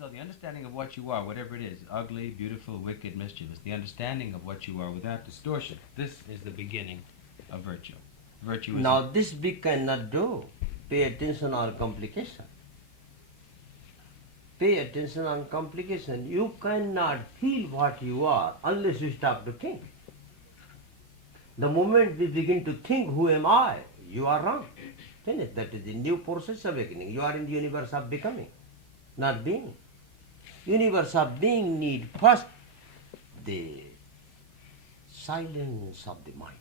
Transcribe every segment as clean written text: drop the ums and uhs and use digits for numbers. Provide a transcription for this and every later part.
So the understanding of what you are, whatever it is, ugly, beautiful, wicked, mischievous, the understanding of what you are without distortion, this is the beginning of virtue. Virtue is Now this we cannot do. Pay attention on complication. Pay attention on complication. You cannot feel what you are unless you stop to think. The moment we begin to think, who am I? You are wrong. Finish. That is the new process awakening. You are in the universe of becoming, not being. Universe of being need first the silence of the mind,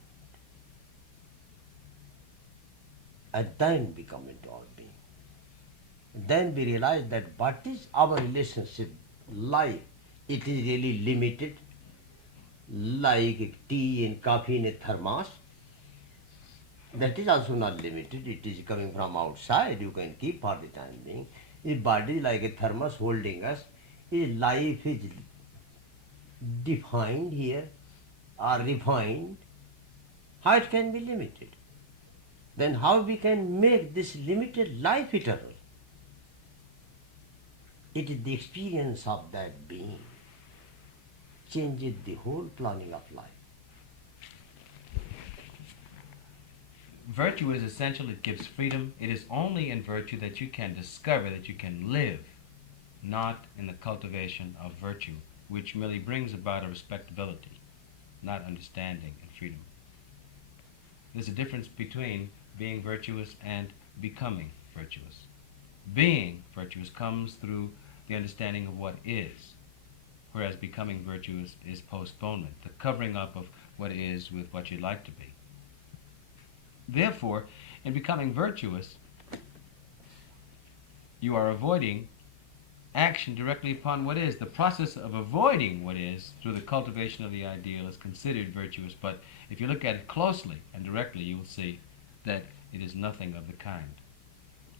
and then become into our being. Then we realize that what is our relationship life? It is really limited, like tea and coffee in a thermos. That is also not limited. It is coming from outside. You can keep for the time being. If body is like a thermos holding us, if life is defined here or refined, how it can be limited? Then how we can make this limited life eternal? It is the experience of that being changes the whole planning of life. virtue is essential, it gives freedom. It is only in virtue that you can discover that you can live, not in the cultivation of virtue, which merely brings about a respectability, not understanding and freedom. There's a difference between being virtuous and becoming virtuous. Being virtuous comes through the understanding of what is, whereas becoming virtuous is postponement, the covering up of what is with what you'd like to be. Therefore, in becoming virtuous, you are avoiding action directly upon what is. The process of avoiding what is through the cultivation of the ideal is considered virtuous, but if you look at it closely and directly, you will see that it is nothing of the kind.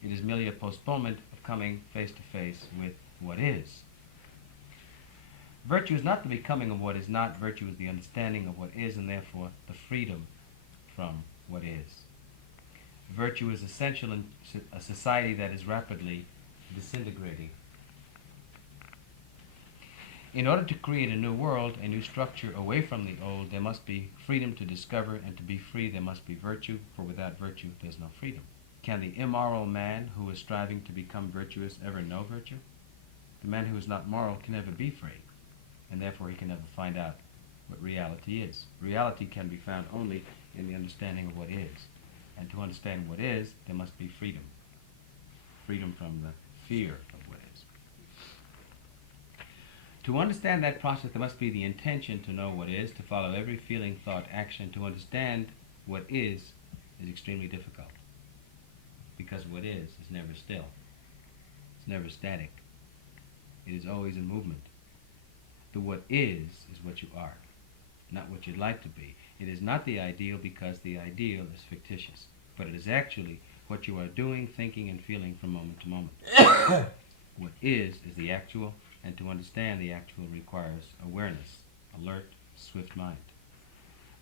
It is merely a postponement of coming face to face with what is. Virtue is not the becoming of what is not. Virtue is the understanding of what is, and therefore the freedom from what is. Virtue is essential in a society that is rapidly disintegrating. In order to create a new world, a new structure away from the old, there must be freedom to discover, and to be free there must be virtue, for without virtue there's no freedom. Can the immoral man who is striving to become virtuous ever know virtue? The man who is not moral can never be free, and therefore he can never find out what reality is. Reality can be found only in the understanding of what is. And to understand what is, there must be freedom. Freedom from the fear of what is. To understand that process, there must be the intention to know what is, to follow every feeling, thought, action. To understand what is extremely difficult, because what is never still. It's never static. It is always in movement. The what is what you are, not what you'd like to be. It is not the ideal, because the ideal is fictitious, but it is actually what you are doing, thinking, and feeling from moment to moment. What is the actual, and to understand the actual requires awareness, alert, swift mind.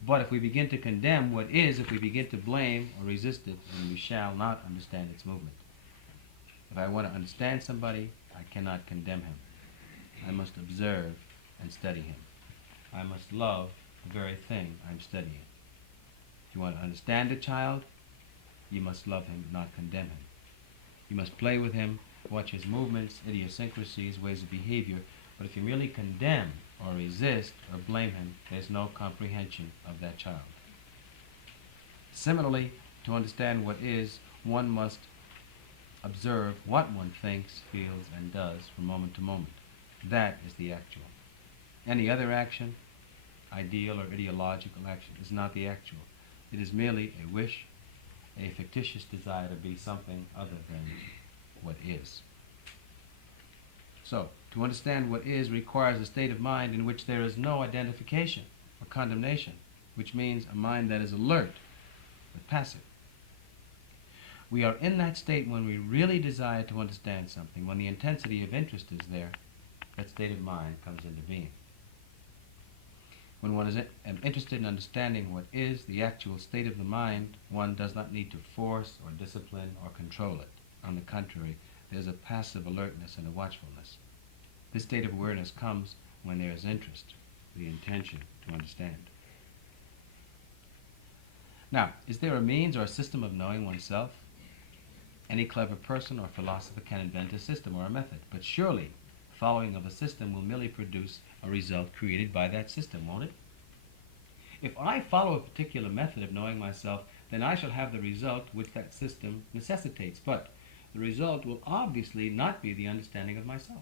But if we begin to condemn what is, if we begin to blame or resist it, then we shall not understand its movement. If I want to understand somebody, I cannot condemn him. I must observe and study him. I must love the very thing I'm studying. If you want to understand a child, you must love him, not condemn him. You must play with him, watch his movements, idiosyncrasies, ways of behavior, but if you merely condemn or resist or blame him, there's no comprehension of that child. Similarly, to understand what is, one must observe what one thinks, feels, and does from moment to moment. That is the actual. Any other action, ideal or ideological action, is not the actual. It is merely a wish, a fictitious desire to be something other than what is. So, to understand what is requires a state of mind in which there is no identification or condemnation, which means a mind that is alert but passive. We are in that state when we really desire to understand something, when the intensity of interest is there. That state of mind comes into being. When one is interested in understanding what is the actual state of the mind, one does not need to force or discipline or control it. On the contrary, there's a passive alertness and a watchfulness. This state of awareness comes when there is interest, the intention to understand. Now, is there a means or a system of knowing oneself? Any clever person or philosopher can invent a system or a method, but surely following of a system will merely produce a result created by that system, won't it? If I follow a particular method of knowing myself, then I shall have the result which that system necessitates, but the result will obviously not be the understanding of myself.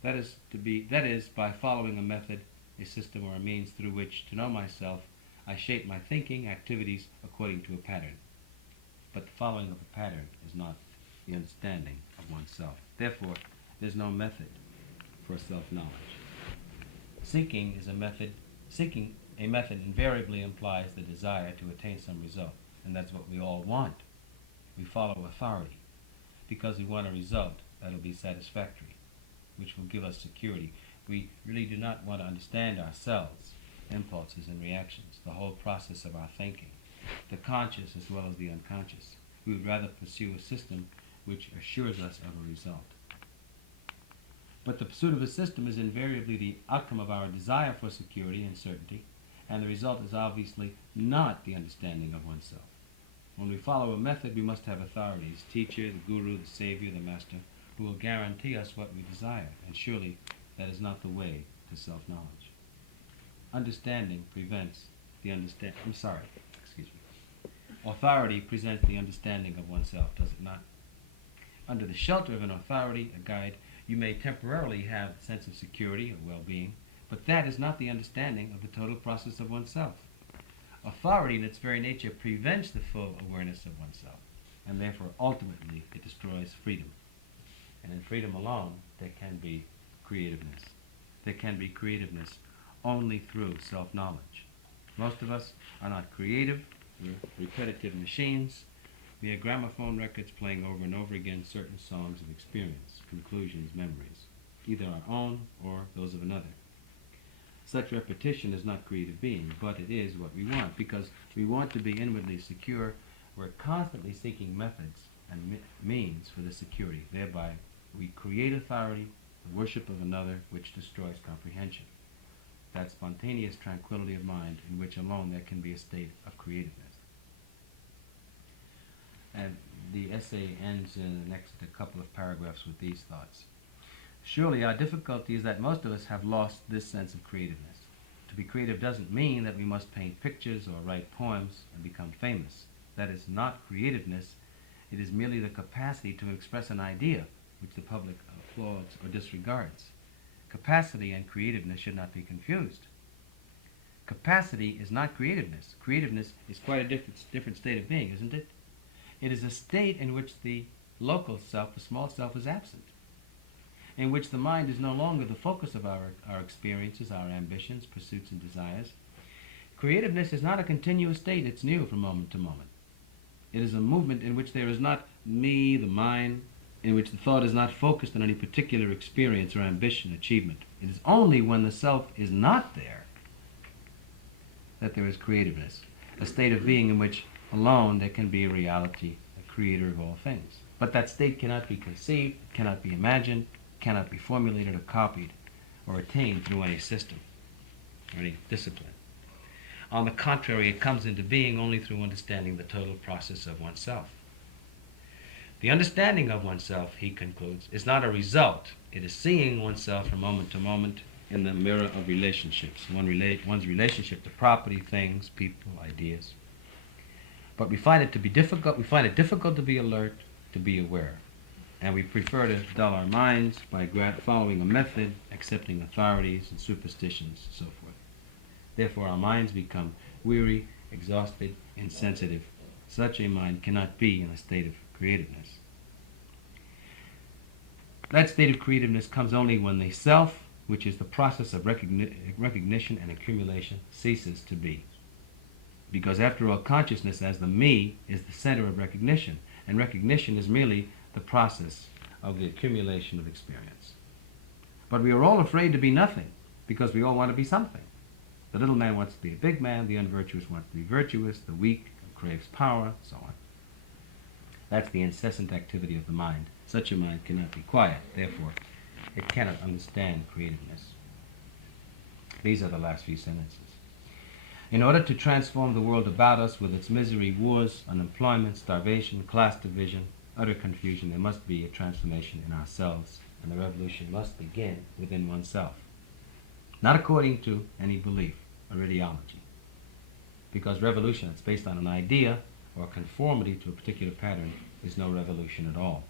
That is, by following a method, a system, or a means through which to know myself, I shape my thinking, activities according to a pattern. But the following of a pattern is not the understanding of oneself. Therefore, there's no method for self-knowledge. Seeking a method invariably implies the desire to attain some result, and that's what we all want. We follow authority because we want a result that will be satisfactory, which will give us security. We really do not want to understand ourselves, impulses and reactions, the whole process of our thinking, the conscious as well as the unconscious. We would rather pursue a system which assures us of a result. But the pursuit of a system is invariably the outcome of our desire for security and certainty, and the result is obviously not the understanding of oneself. When we follow a method, we must have authorities, teacher, the guru, the savior, the master, who will guarantee us what we desire, and surely that is not the way to self-knowledge. Understanding prevents the Authority presents the understanding of oneself, does it not? Under the shelter of an authority, a guide, you may temporarily have a sense of security or well-being, but that is not the understanding of the total process of oneself. Authority in its very nature prevents the full awareness of oneself, and therefore ultimately it destroys freedom. And in freedom alone, there can be creativeness. There can be creativeness only through self-knowledge. Most of us are not creative. We're repetitive machines. We are gramophone records playing over and over again certain songs of experience, conclusions, memories, either our own or those of another. Such repetition is not creative being, but it is what we want. Because we want to be inwardly secure, we're constantly seeking methods and means for the security. Thereby, we create authority, the worship of another, which destroys comprehension. That spontaneous tranquility of mind in which alone there can be a state of creativeness. And the essay ends in the next couple of paragraphs with these thoughts. Surely our difficulty is that most of us have lost this sense of creativeness. To be creative doesn't mean that we must paint pictures or write poems and become famous. That is not creativeness. It is merely the capacity to express an idea which the public applauds or disregards. Capacity and creativeness should not be confused. Capacity is not creativeness. Creativeness is quite a different state of being, isn't it? It is a state in which the local self, the small self, is absent, in which the mind is no longer the focus of our experiences, our ambitions, pursuits, and desires. Creativeness is not a continuous state. It's new from moment to moment. It is a movement in which there is not me, the mind, in which the thought is not focused on any particular experience or ambition, achievement. It is only when the self is not there that there is creativeness, a state of being in which alone there can be a reality, a creator of all things. But that state cannot be conceived, cannot be imagined, cannot be formulated or copied or attained through any system or any discipline. On the contrary, it comes into being only through understanding the total process of oneself. The understanding of oneself, he concludes, is not a result. It is seeing oneself from moment to moment in the mirror of relationships, one's relationship to property, things, people, ideas. But we find it difficult to be alert, to be aware. And we prefer to dull our minds by following a method, accepting authorities and superstitions, and so forth. Therefore, our minds become weary, exhausted, insensitive. Such a mind cannot be in a state of creativeness. That state of creativeness comes only when the self, which is the process of recognition and accumulation, ceases to be. Because after all, consciousness as the me is the center of recognition, and recognition is merely the process of the accumulation of experience. But we are all afraid to be nothing, because we all want to be something. The little man wants to be a big man, the unvirtuous wants to be virtuous, the weak craves power, so on. That's the incessant activity of the mind. Such a mind cannot be quiet. Therefore, it cannot understand creativeness. These are the last few sentences. In order to transform the world about us with its misery, wars, unemployment, starvation, class division, utter confusion, there must be a transformation in ourselves, and the revolution must begin within oneself. Not according to any belief or ideology, because revolution that's based on an idea or conformity to a particular pattern is no revolution at all.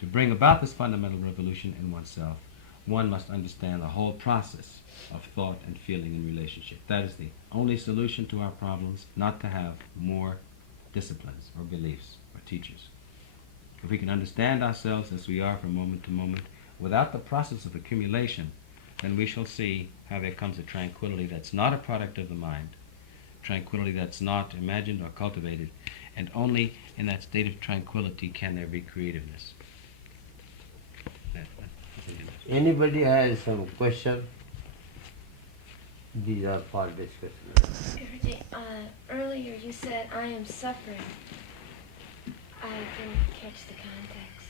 To bring about this fundamental revolution in oneself, one must understand the whole process of thought and feeling in relationship. That is the only solution to our problems, not to have more disciplines or beliefs or teachers. If we can understand ourselves as we are from moment to moment, without the process of accumulation, then we shall see how there comes a tranquility that's not a product of the mind, tranquility that's not imagined or cultivated, and only in that state of tranquility can there be creativeness. Anybody has some question? These are for discussion. Guruji, earlier you said, I am suffering. I didn't catch the context.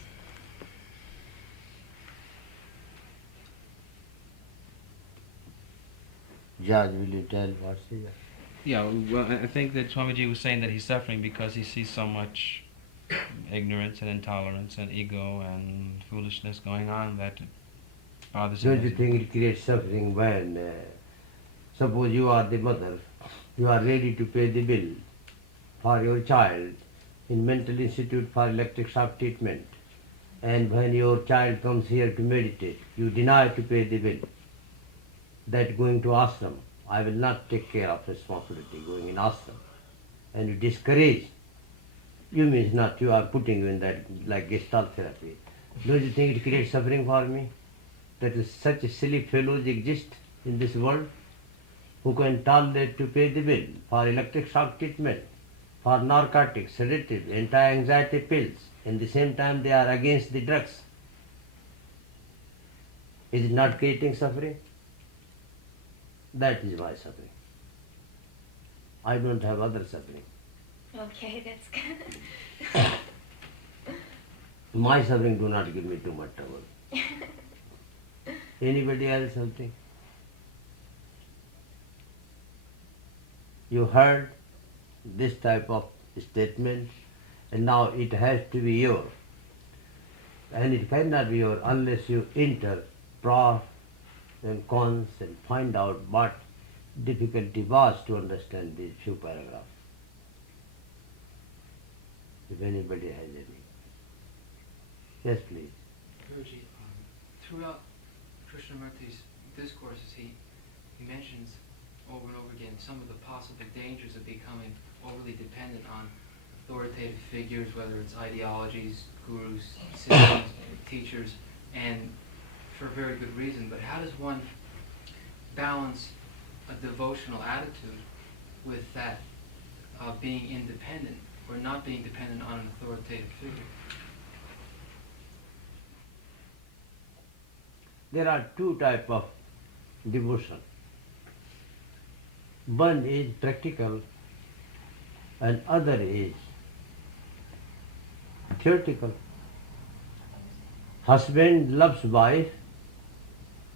Judge, will you tell what's here? Yeah, well, I think that Swamiji was saying that he's suffering because he sees so much ignorance and intolerance and ego and foolishness going on that bothers him. Don't you think it creates suffering when, suppose you are the mother, you are ready to pay the bill for your child in mental institute for electric shock treatment, and when your child comes here to meditate, you deny to pay the bill, that going to ashram, I will not take care of responsibility going in ashram, and you discourage, you means not, you are putting you in that like gestalt therapy. Don't you think it creates suffering for me? That is such silly fellows exist in this world who can tolerate to pay the bill for electric shock treatment, for narcotics, sedatives, anti-anxiety pills, and at the same time they are against the drugs. Is it not creating suffering? That is my suffering. I don't have other suffering. Okay, that's good. My suffering do not give me too much trouble. Anybody else something? You heard this type of statement, and now it has to be your. And it cannot be your unless you enter pros and cons and find out what difficulty was to understand these few paragraphs. If anybody has any. Yes, please. Guruji, throughout Krishnamurti's discourses, he mentions over and over again some of the possible dangers of becoming overly dependent on authoritative figures, whether it's ideologies, gurus, systems, teachers, and for a very good reason. But how does one balance a devotional attitude with that being independent or not being dependent on an authoritative figure? There are two types of devotion. One is practical and other is theoretical. Husband loves wife,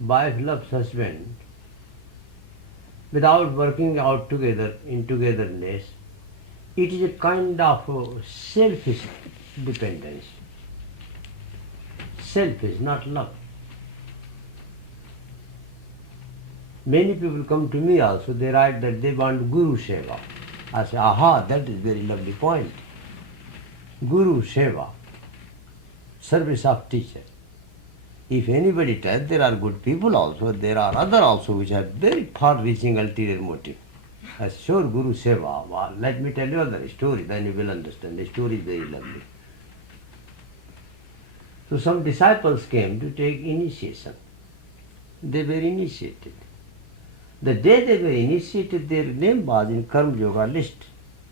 wife loves husband. Without working out together in togetherness, it is a kind of selfish dependence. Selfish, not love. Many people come to me also, they write that they want Guru Seva. I say, aha, that is very lovely point. Guru Seva, service of teacher. If anybody tells, there are good people also, there are other also which have very far-reaching ulterior motive. I say, sure, Guru Seva, well, let me tell you another story, then you will understand. The story is very lovely. So some disciples came to take initiation. They were initiated. The day they were initiated, their name was in Karma Yoga list.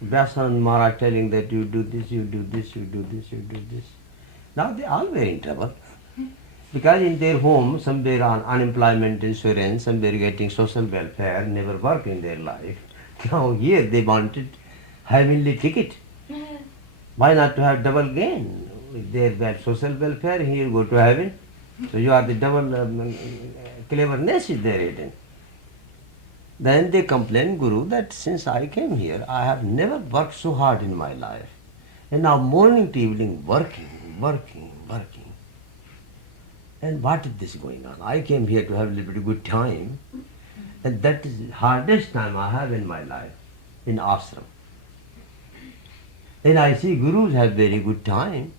Vyasanand Maharaj telling that you do this, you do this, you do this, you do this. Now they all were in trouble. Because in their home, some were on unemployment insurance, some were getting social welfare, never worked in their life. Now here they wanted heavenly ticket. Why not to have double gain? There were social welfare, here go to heaven. So you are the double cleverness is there hidden. Then they complain, Guru, that since I came here, I have never worked so hard in my life. And now morning to evening working. And what is this going on? I came here to have a little bit good time. And that is the hardest time I have in my life, in ashram. And I see gurus have very good time.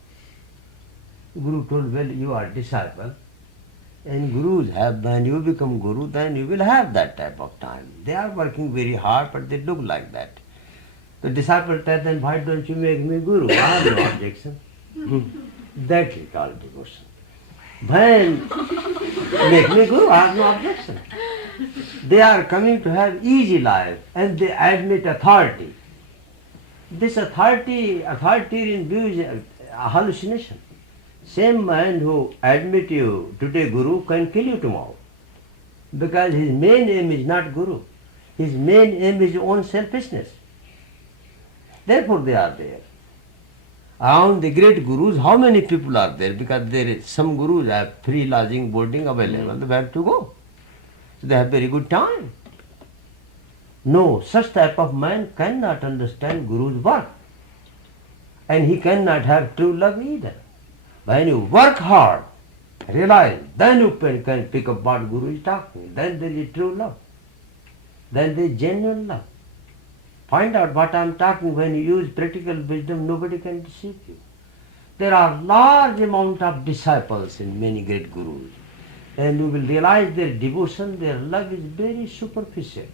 Guru told, well, you are disciple. And gurus have, when you become guru, then you will have that type of time. They are working very hard, but they look like that. The disciple tells them, why don't you make me guru? I have no objection. That is called devotion. Then make me guru, I have no objection. They are coming to have easy life and they admit authority. This authoritarian view is a hallucination. Same man who admit you today guru can kill you tomorrow. Because his main aim is not guru. His main aim is own selfishness. Therefore they are there. Around the great gurus, how many people are there? Because there is, some gurus have free lodging, boarding available, they have to go. So they have very good time. No, such type of man cannot understand guru's work. And he cannot have true love either. When you work hard, realize, then you can pick up what guru is talking. Then there is true love. Then there is genuine love. Find out what I am talking. When you use practical wisdom, nobody can deceive you. There are large amount of disciples in many great gurus. And you will realize their devotion, their love is very superficial.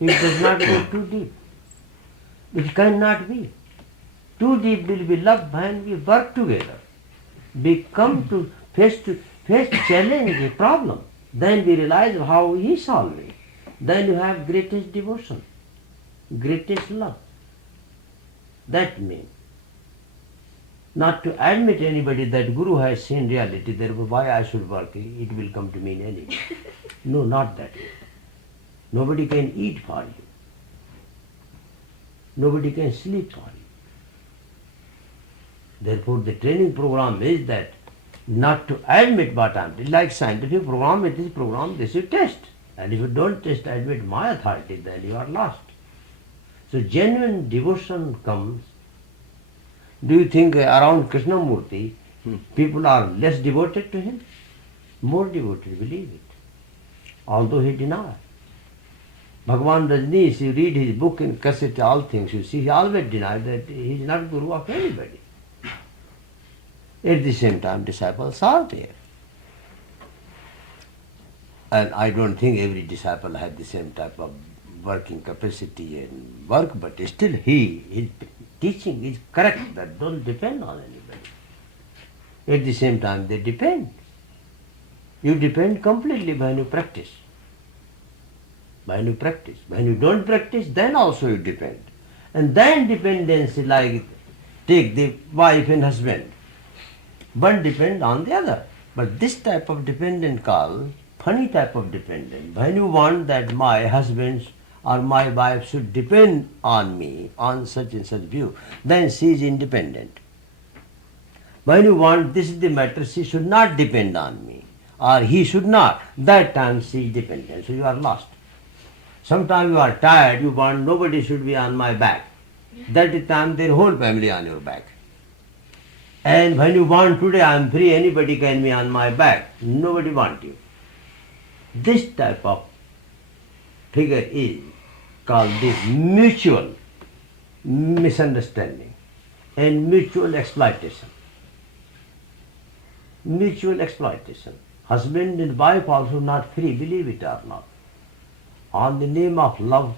It does not go too deep. It cannot be. Too deep will be love when we work together. We come to face challenge, a problem. Then we realize how he solved it. Then you have greatest devotion, greatest love. That means not to admit anybody that Guru has seen reality, therefore why I should work, it will come to mean anything. No, not that way. Nobody can eat for you. Nobody can sleep for you. Therefore the training program is that not to admit what I am doing. Like scientific program, it is program, this is test. And if you don't test, admit my authority, then you are lost. So genuine devotion comes. Do you think around Krishnamurti, people are less devoted to him? More devoted, believe it. Although he denied. Bhagavan Rajneesh, you read his book in Cassette, All Things, you see he always denied that he is not guru of anybody. At the same time, disciples are there. And I don't think every disciple has the same type of working capacity and work, but still his teaching is correct, that don't depend on anybody. At the same time, they depend. You depend completely when you practice. When you practice. When you don't practice, then also you depend. And then dependency, like take the wife and husband. One depend on the other. But this type of dependent called funny type of dependent. When you want that my husband or my wife should depend on me on such and such view, then she is independent. When you want this is the matter, she should not depend on me or he should not, that time she is dependent. So you are lost. Sometimes you are tired, you want nobody should be on my back. That is time their whole family on your back. And when you want today I am free, anybody can be on my back. Nobody want you. This type of figure is called this mutual misunderstanding and mutual exploitation. Mutual exploitation. Husband and wife also not free, believe it or not. On the name of love,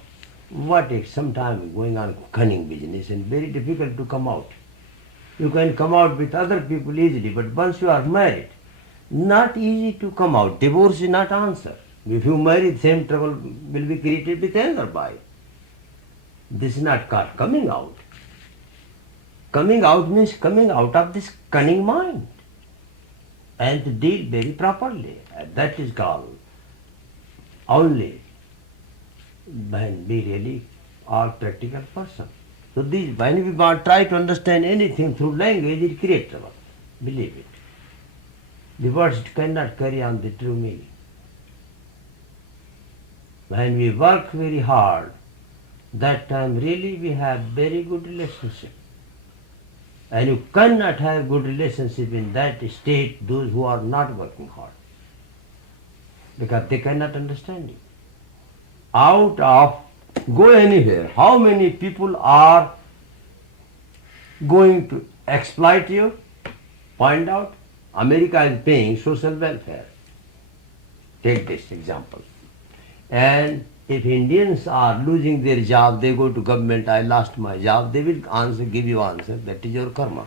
what is sometimes going on cunning business and very difficult to come out. You can come out with other people easily, but once you are married, not easy to come out. Divorce is not answer. If you marry, same trouble will be created with another wife. This is not called coming out. Coming out means coming out of this cunning mind and to deal very properly. And that is called only when we really are practical person. So this, when we try to understand anything through language, it creates trouble. Believe it. The words cannot carry on the true meaning. When we work very hard, that time really we have very good relationship. And you cannot have good relationship in that state, those who are not working hard. Because they cannot understand you. Out of, go anywhere, how many people are going to exploit you? Find out. America is paying social welfare. Take this example. And if Indians are losing their job, they go to government, I lost my job, they will answer, give you answer, that is your karma.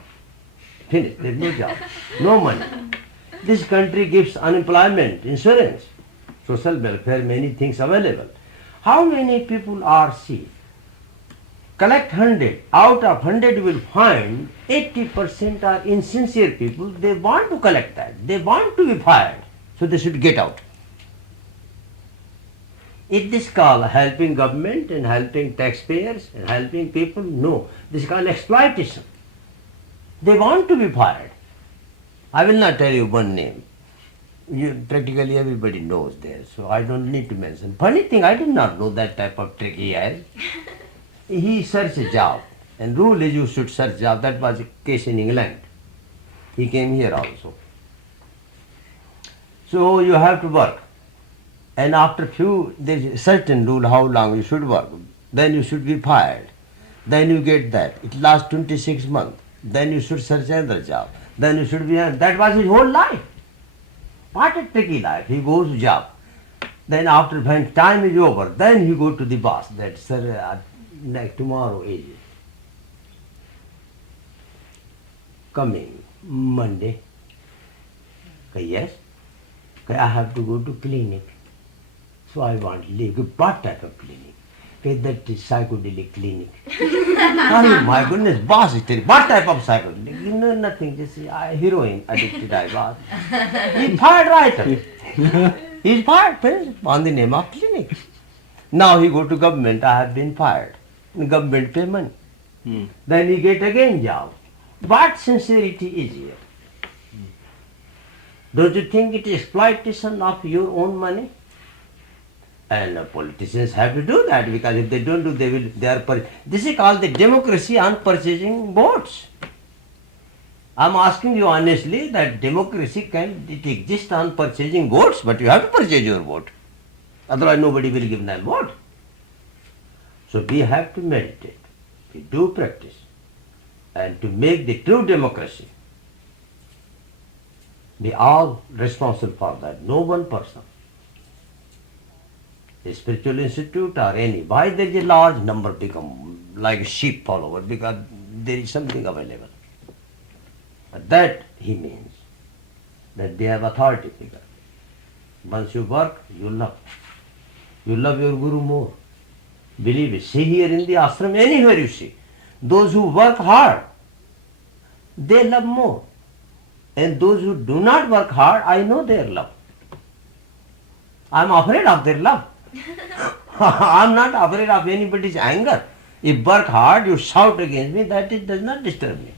Finished, there is no job, no money. This country gives unemployment, insurance, social welfare, many things available. How many people are sick? Collect 100, out of 100 you will find 80% are insincere people, they want to collect that, they want to be fired, so they should get out. Is this called helping government and helping taxpayers and helping people? No. This is called exploitation. They want to be fired. I will not tell you one name. Practically everybody knows there, so I don't need to mention. Funny thing, I did not know that type of trick he has. He searched a job, and rule is you should search job. That was a case in England. He came here also. So you have to work. And after few, there is a certain rule how long you should work. Then you should be fired. Then you get that. It lasts 26 months. Then you should search another job. Then you should be, that was his whole life. What a tricky life. He goes to job. Then after when time is over, then he go to the boss. That, sir, next tomorrow is coming Monday. Yes. I have to go to clinic. So I want to leave. What type of clinic? That is psychedelic clinic. Oh my goodness, boss is telling, what type of psychedelic? You know nothing, just heroin addicted I was. He fired right away. He's fired, finished, on the name of clinic. Now he go to government, I have been fired. Government pay money. Then he get again job. What sincerity is here? Don't you think it is exploitation of your own money? And politicians have to do that, because if they don't do, this is called the democracy on purchasing votes. I am asking you honestly that democracy can exist on purchasing votes, but you have to purchase your vote. Otherwise nobody will give them vote. So we have to meditate, we do practice, and to make the true democracy, we all responsible for that, no one person. A spiritual institute or any, why there is a large number become like a sheep follower, because there is something available. But that he means that they have authority figure. Once you work, you love. You love your guru more. Believe it. See here in the ashram, anywhere you see, those who work hard, they love more. And those who do not work hard, I know their love. I am afraid of their love. I am not afraid of anybody's anger. If work hard, you shout against me, that it does not disturb me.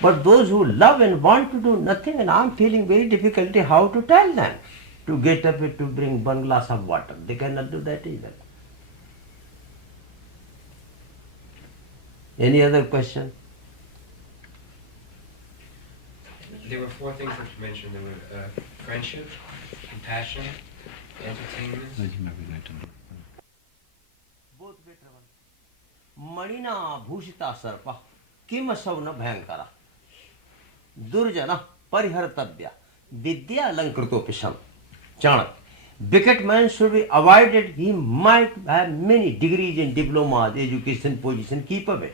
But those who love and want to do nothing, and I am feeling very difficulty how to tell them to get up and to bring one glass of water. They cannot do that either. Any other question? There were four things that you mentioned. There were friendship, compassion, entertainment. Manina bhushita sarpa kim sauna bhayankara durjana parihartabhya vidya alankritopisham chanak. Wicked man should be avoided. He might have many degrees and diplomas, education, position, keep away.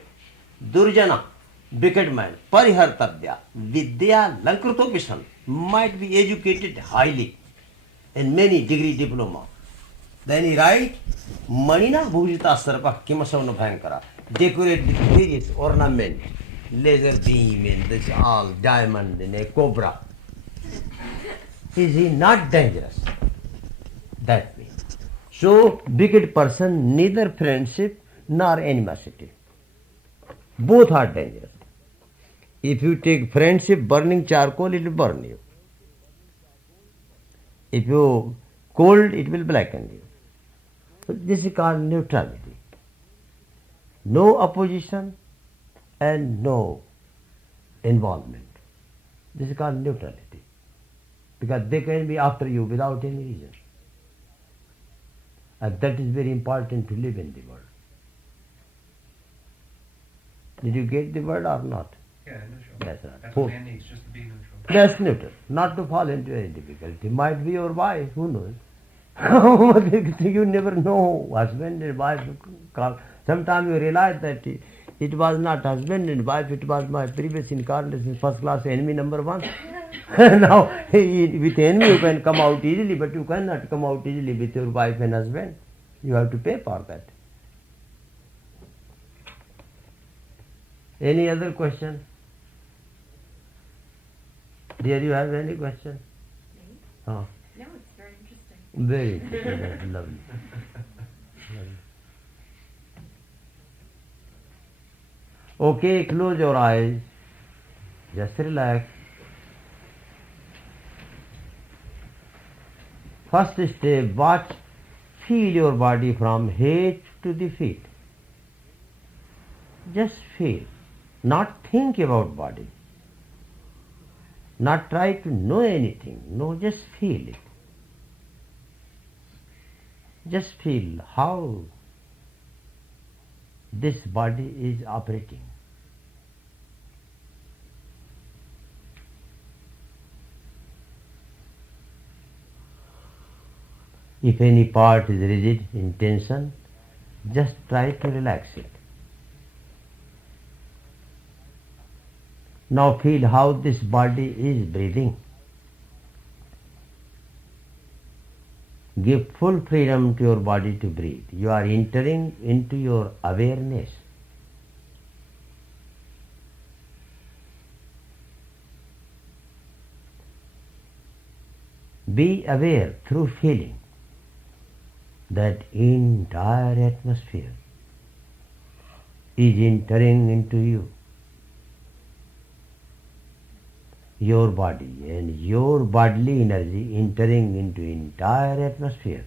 Durjana, wicked man, parihartabhya vidya alankritopisham, might be educated highly and many degree diploma. Then he write, Manina bhujita sarpa kimasavna bhayankara, decorate with various ornament, laser beam and this all diamond and a cobra. Is he not dangerous? That means. So, wicked person, neither friendship nor animosity. Both are dangerous. If you take friendship, burning charcoal, it will burn you. If you cold, it will blacken you. So this is called neutrality. No opposition and no involvement. This is called neutrality. Because they can be after you without any reason. And that is very important to live in the world. Did you get the word or not? Yeah, neutral. That's right. That's what man needs, just to be neutral. That's neutral. Not to fall into any difficulty. Might be your wife, who knows? You never know. Husband and wife. Sometimes you realize that it was not husband and wife, it was my previous incarnation, first class enemy number one. Now, with enemy you can come out easily, but you cannot come out easily with your wife and husband. You have to pay for that. Any other question? Dear, you have any question? Oh. No, it's very interesting. Very interesting. That's lovely. Lovely. Okay, close your eyes. Just relax. First step, watch, feel your body from head to the feet. Just feel. Not think about body. Not try to know anything. No, just feel it. Just feel how this body is operating. If any part is rigid in tension, just try to relax it. Now feel how this body is breathing. Give full freedom to your body to breathe. You are entering into your awareness. Be aware through feeling that entire atmosphere is entering into you. Your body and your bodily energy entering into entire atmosphere.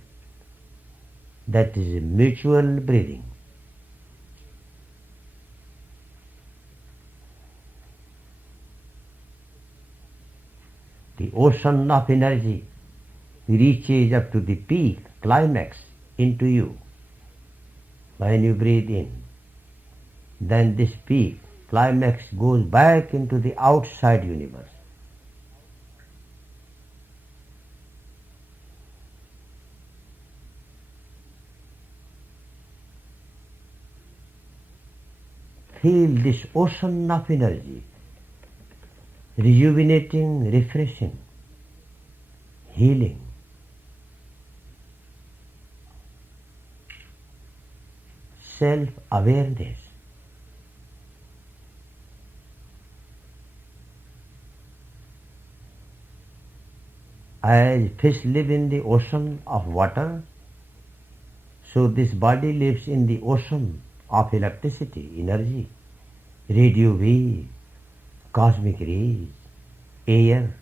That is mutual breathing. The ocean of energy reaches up to the peak, climax into you when you breathe in. Then this peak, climax goes back into the outside universe. Feel this ocean of energy, rejuvenating, refreshing, healing. Self-awareness. As fish live in the ocean of water, so this body lives in the ocean of electricity, energy, radio wave, cosmic rays, air,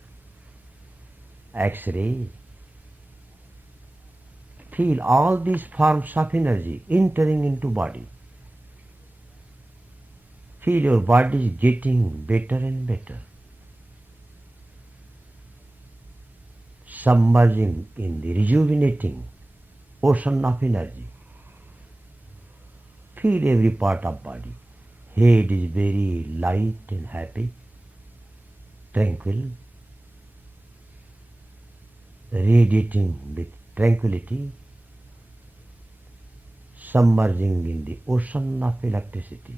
X-rays. Feel all these forms of energy entering into body. Feel your body is getting better and better. Submerging in the rejuvenating ocean of energy. Feel every part of body. Head is very light and happy, tranquil, radiating with tranquility, submerging in the ocean of electricity.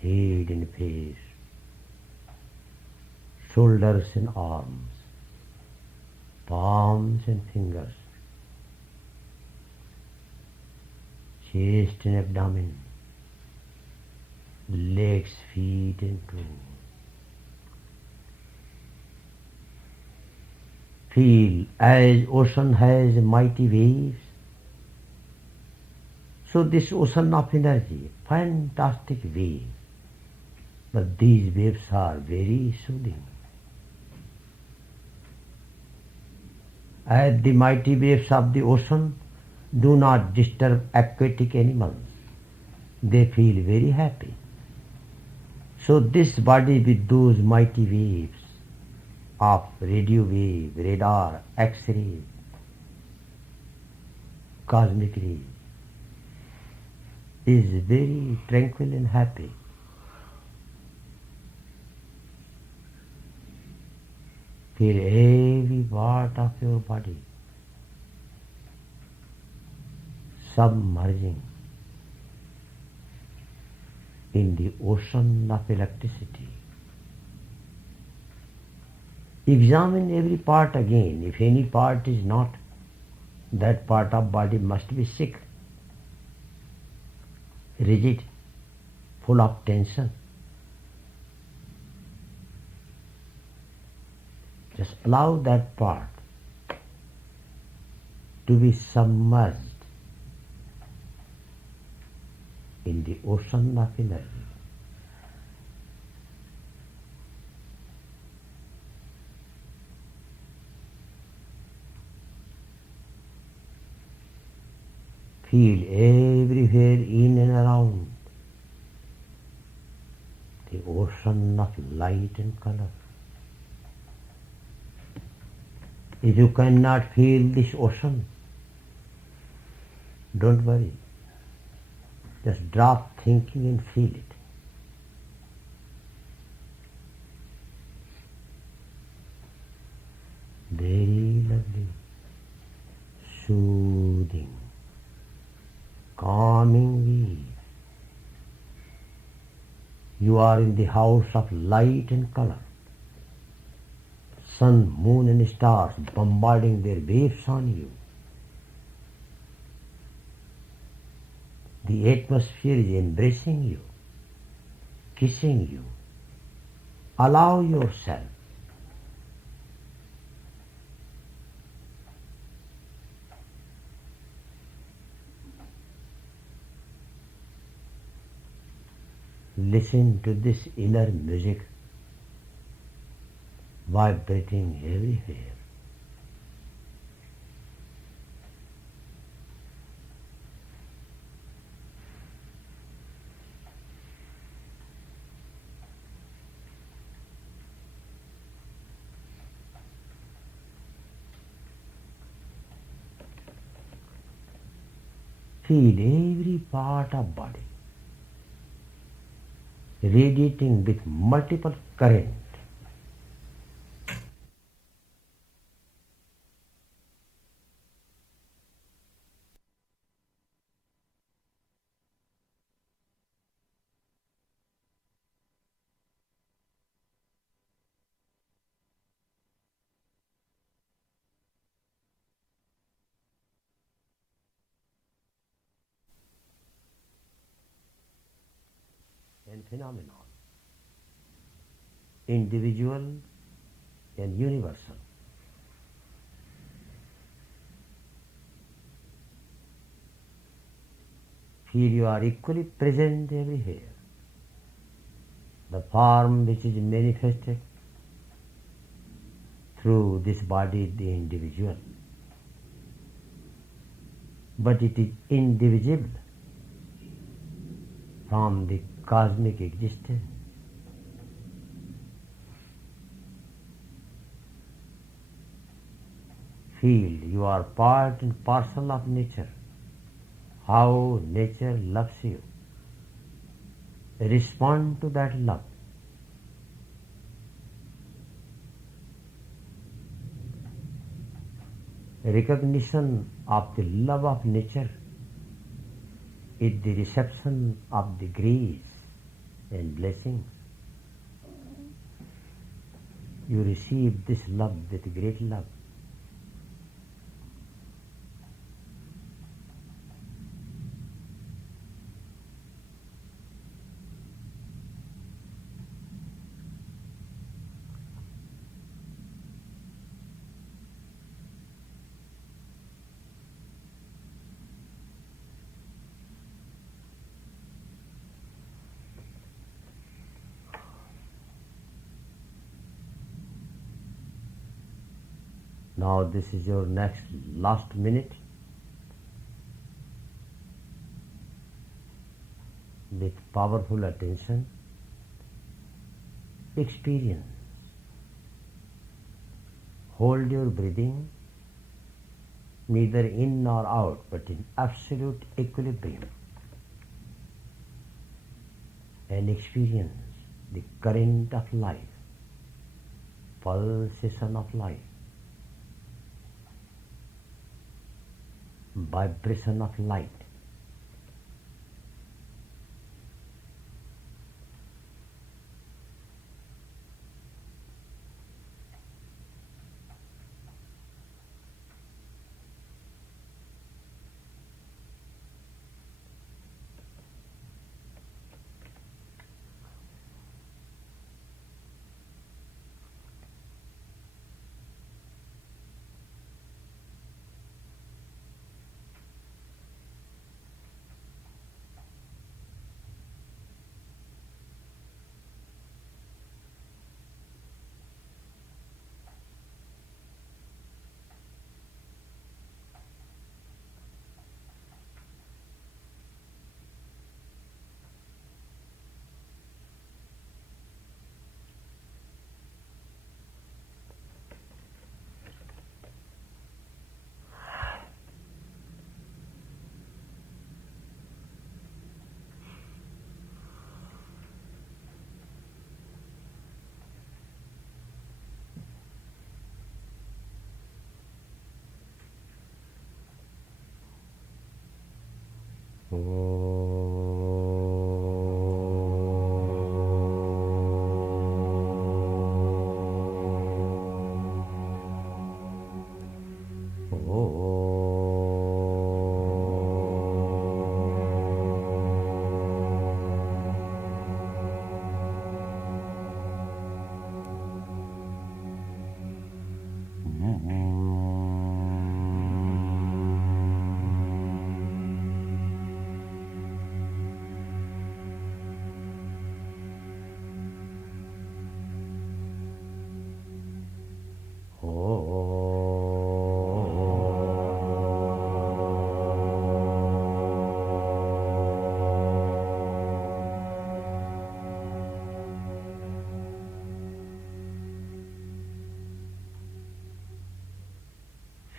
Head and face, shoulders and arms, palms and fingers, chest and abdomen, legs, feet and toes. Feel as ocean has mighty waves, so this ocean of energy, fantastic waves, but these waves are very soothing. As the mighty waves of the ocean do not disturb aquatic animals, they feel very happy. So this body with those mighty waves of radio wave, radar, X-ray, cosmic rays is very tranquil and happy. Feel every part of your body submerging in the ocean of electricity. Examine every part again. If any part is not, that part of body must be sick, rigid, full of tension. Just allow that part to be submerged in the ocean of energy. Feel everywhere in and around the ocean of light and color. If you cannot feel this ocean, don't worry. Just drop thinking and feel it. Very lovely, soothing, calming wave. You are in the house of light and color. Sun, moon and stars bombarding their waves on you. The atmosphere is embracing you, kissing you. Allow yourself. Listen to this inner music vibrating everywhere. Feel every part of body radiating with multiple currents. And phenomenon, individual and universal. Feel you are equally present everywhere. The form which is manifested through this body is the individual, but it is indivisible from the cosmic existence. Feel you are part and parcel of nature. How nature loves you. Respond to that love. Recognition of the love of nature is the reception of the grace and blessings. You receive this love with great love. Now this is your next last minute. With powerful attention, experience. Hold your breathing neither in nor out, but in absolute equilibrium. And experience the current of life, pulsation of life, vibration of light.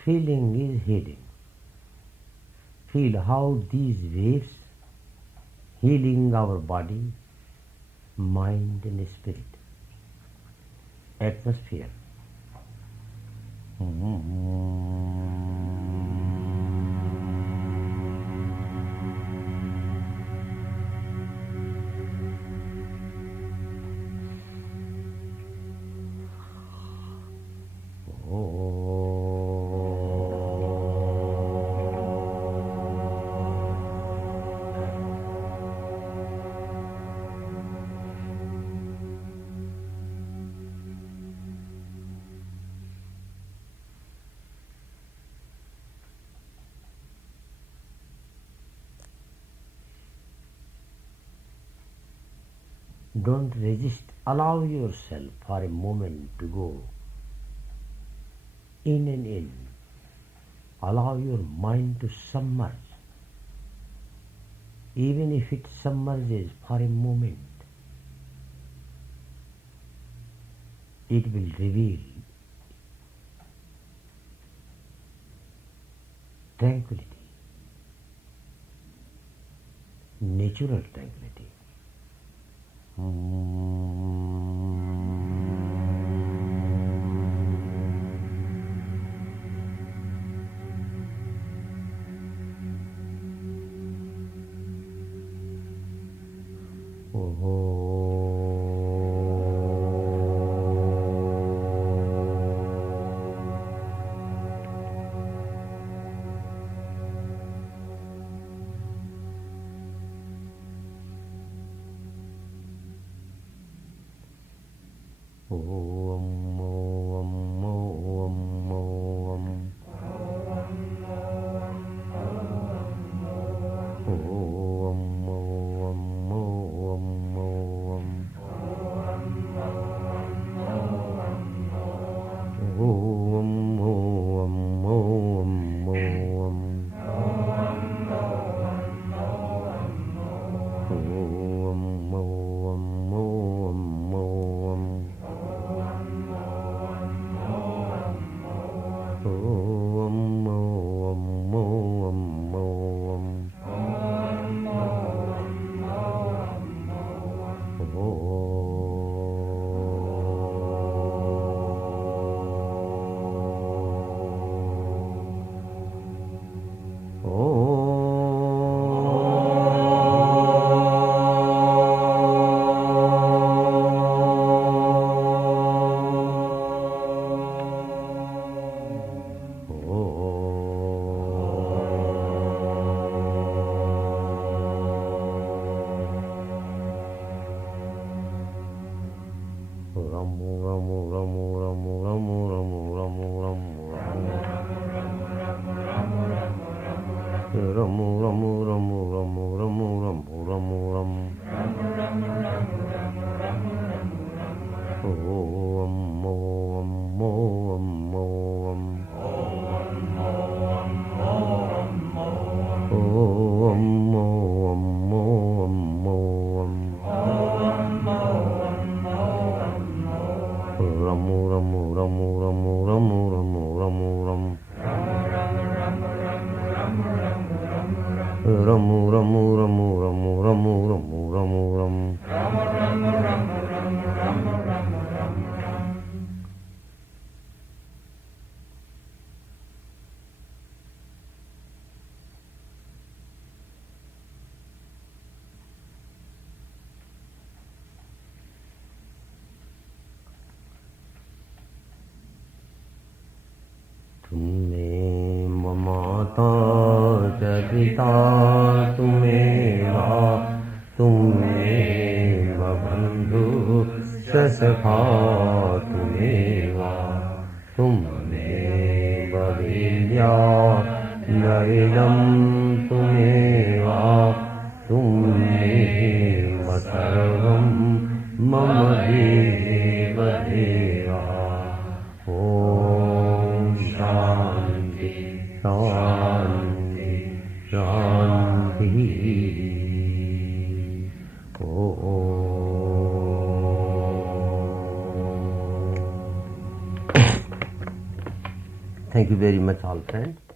Feeling is healing. Feel how these waves healing our body, mind and spirit. Atmosphere. Don't resist. Allow yourself for a moment to go in and in. Allow your mind to submerge. Even if it submerges for a moment, it will reveal tranquility, natural tranquility. Om पिता तुमेवा तुमेव बन्धु सखा तुमेवा तुमेव विद्या नैनं तुमेवा तुमेव सर्वं मम देव देवा ॐ शान्ति शान्ति शान्तिः Thank you very much, all friends.